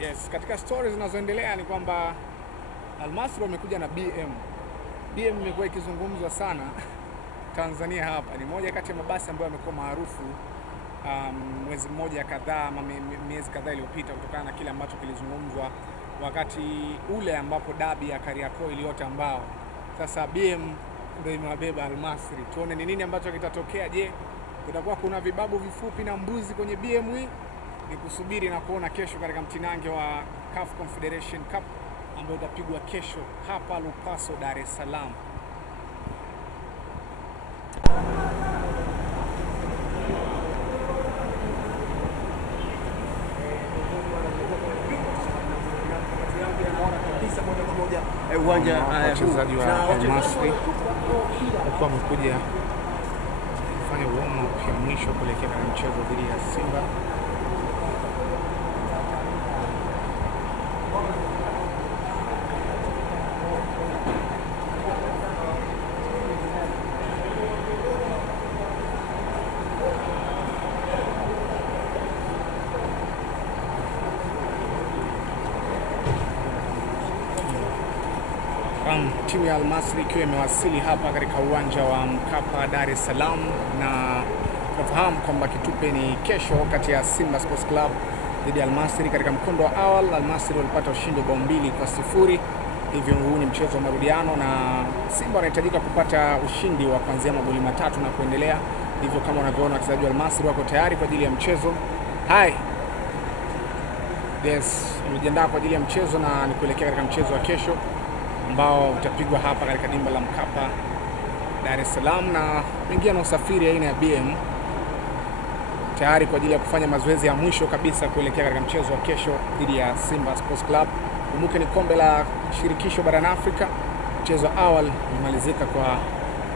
Yes, katika stories zinazoendelea ni kwamba Al Masry wamekuja na BM. BM imekuwa ikizungumzwa sana Tanzania hapa. Ni moja kati ya mabasi ambayo yamekuwa maarufu mwezi mmoja kadhaa ama miezi kadhaa iliyopita kutokana na kile ambacho kilizungumzwa wakati ule ambapo dabi ya Kariakoo iliota ambao. Sasa BM ndio imewabeba Al Masry. Tuone ni nini ambacho kitatokea. Je, kutakuwa kuna vibabu vifupi na mbuzi kwenye BM hii? Ni kusubiri na kuona kesho katika mtinange wa CAF Confederation Cup ambao utapigwa kesho hapa Lupaso, Dar es Salaam. Uwanja wachezaji wa Al Masry walikuwa wamekuja kufanya warm up ya mwisho kuelekea katika mchezo dhidi ya Simba. Timu ya Al Masry ikiwa imewasili hapa katika uwanja wa Mkapa, Dar es Salaam, na tunafahamu kwamba kitupe ni kesho kati ya Simba Sports Club dhidi ya Al Masry. Katika mkondo wa awali Al Masry walipata ushindi wa bao 2-0, hivyo huu ni mchezo wa marudiano na Simba wanahitajika kupata ushindi wa kuanzia magoli 3 na kuendelea. Hivyo kama unavyoona wachezaji wa Al Masry wako tayari kwa ajili ya mchezo. Wamejiandaa kwa ajili ya mchezo na ni kuelekea katika mchezo wa kesho ambao utapigwa hapa katika dimba la Mkapa, Dar es Salaam, na wengine na usafiri aina ya BM tayari kwa ajili ya kufanya mazoezi ya mwisho kabisa kuelekea katika mchezo wa kesho dhidi ya Simba Sports Club. Kumbuke ni kombe la shirikisho barani Afrika. Mchezo wa awali umemalizika kwa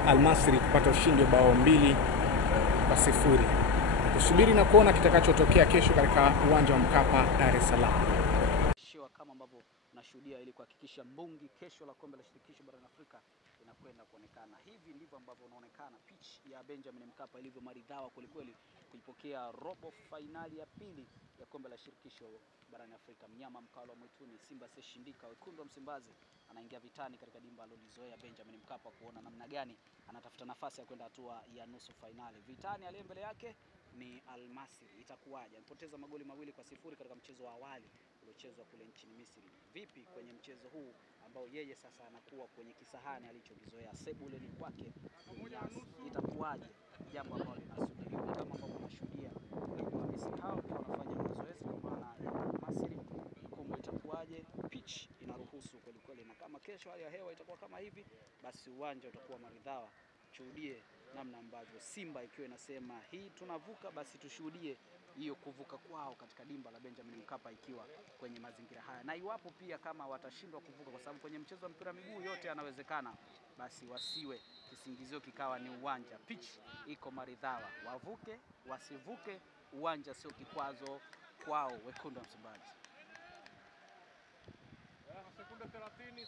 Al Masry kupata ushindi wa bao 2-0. Kusubiri na kuona kitakachotokea kesho katika uwanja wa Mkapa, Dar es Salaam. Kama ambavyo nashuhudia ili kuhakikisha mbungi kesho la kombe la shirikisho barani Afrika inakwenda kuonekana. Hivi ndivyo ambavyo unaonekana pitch ya Benjamin Mkapa ilivyo maridhawa kwelikweli kuipokea robo finali ya pili ya kombe la shirikisho barani Afrika. Mnyama mkali wa mwituni Simba seshindika, wekundu wa Msimbazi anaingia vitani katika dimba alilolizoea Benjamin Mkapa kuona namna gani anatafuta nafasi ya kwenda hatua ya nusu finali. Vitani aliye mbele yake ni Al Masry. Itakuwaje? Mpoteza magoli 2-0 katika mchezo wa awali uliochezwa kule nchini Misri. Vipi kwenye mchezo huu ambao yeye sasa anakuwa kwenye kisahani alichokizoea sebuleni kwake? Itakuwaje? Jambo ambalo linasubiriwa kama ambavyo tunashuhudia kwa Misri hao wanafanya mazoezi kwa maana ya Masry. Kombe itakuwaje? Pitch inaruhusu kweli, na kama kesho hali ya hewa itakuwa kama hivi, basi uwanja utakuwa maridhawa. Shuhudie namna ambavyo Simba ikiwa inasema hii tunavuka, basi tushuhudie hiyo kuvuka kwao katika dimba la Benjamin Mkapa ikiwa kwenye mazingira haya. Na iwapo pia kama watashindwa kuvuka, kwa sababu kwenye mchezo wa mpira miguu yote yanawezekana, basi wasiwe kisingizio kikawa ni uwanja. Pitch iko maridhawa, wavuke wasivuke, uwanja sio kikwazo kwao wekundu wa Msimbazi. Sekunde 30.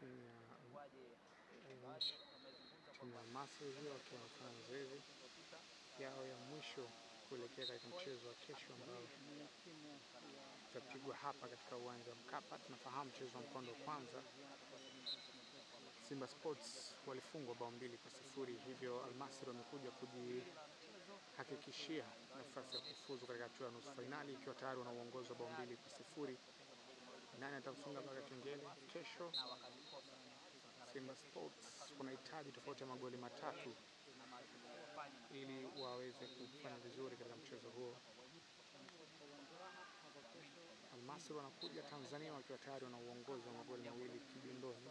Timu ya Al Masry wakiwa wanafanya mazoezi yao ya mwisho kuelekea katika mchezo wa kesho ambao utapigwa hapa katika uwanja wa Mkapa. Tunafahamu mchezo wa mkondo wa kwanza Simba Sports walifungwa bao 2-0, hivyo Al Masry wamekuja kujihakikishia nafasi ya kufuzu katika hatua ya nusu finali ikiwa tayari wana uongozi wa bao 2-0. Nani atafunga mpaka kengele kesho? Simba Sports wanahitaji tofauti ya magoli 3 ili waweze kufanya vizuri katika mchezo huo. Al Masry wanakuja Tanzania wakiwa tayari wana uongozi wa magoli 2 kibindoni.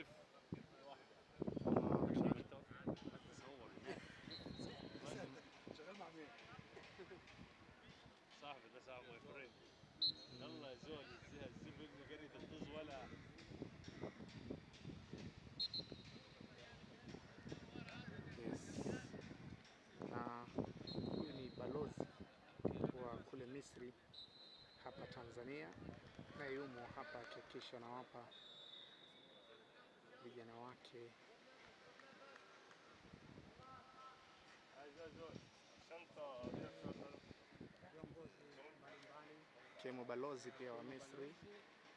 لف واحده تصور شغال مع مين؟ صاحبي ده صاحب ماي فريند يلا يا زول الزبل قريت الطز ولا na huyu ni balozi wa kule Misri hapa Tanzania, na yumo hapa akihakikisha anawapa vijana wake ikiwemo balozi pia wa Misri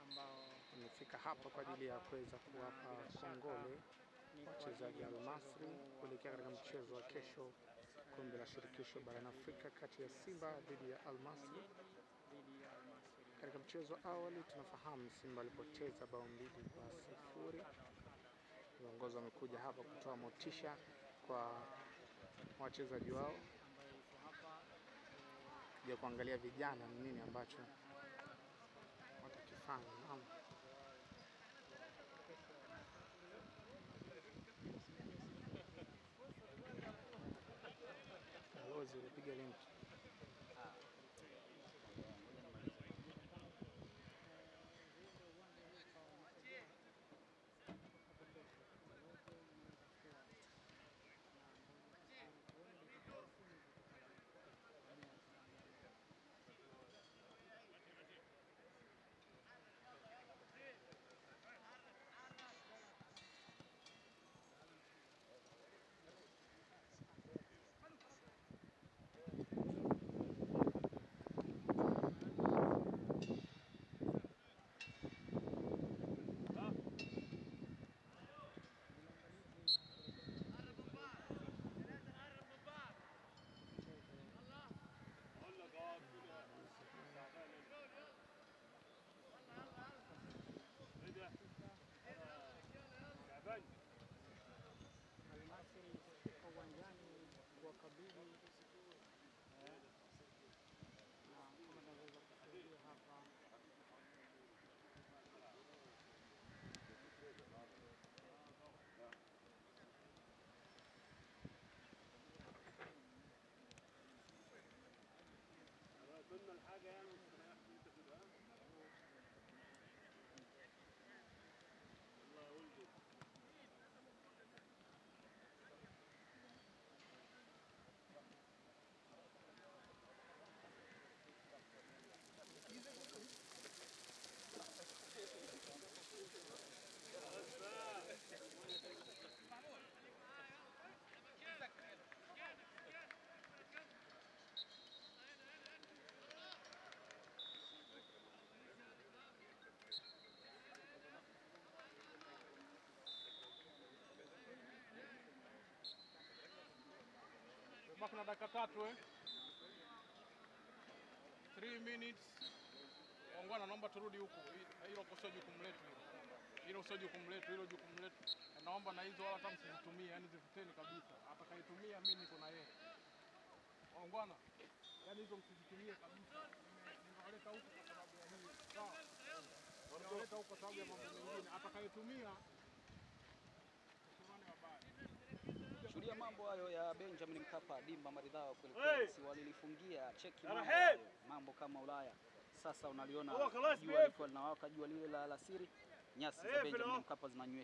ambao wamefika hapa kwa ajili ya kuweza kuwapa kongole wachezaji Al Masry kuelekea katika mchezo wa kesho kombe la shirikisho barani Afrika kati ya Simba dhidi ya Al Masry. Katika mchezo awali tunafahamu Simba alipoteza bao 2-0. Viongozi wamekuja hapa kutoa motisha kwa wachezaji wao, kuja kuangalia vijana ni nini ambacho watakifanya. Balozi ulipiga link. Baki na dakika 3 3 minutes. Wangwana, naomba turudi huku. Hilo sio jukumu letu hilo. Hilo sio jukumu letu, hilo jukumu letu. Naomba na hizo wala hata msizitumie, yani zifuteni kabisa. Atakayetumia mimi niko na yeye. Wangwana, yani hizo msizitumie kabisa. Nimewaleta huku kwa sababu ya hii. Sawa. Nimewaleta huku kwa sababu ya mambo mengine. Atakayetumia usimane wabaya. Shuhudia mambo hayo ya Benjamin Mkapa, dimba maridhawa kweli kweli. Si walilifungia cheki mambo hayo, mambo kama Ulaya. Sasa unaliona jua liko linawaka, jua lile la alasiri, nyasi za Benjamin Mkapa zinanyweshwa.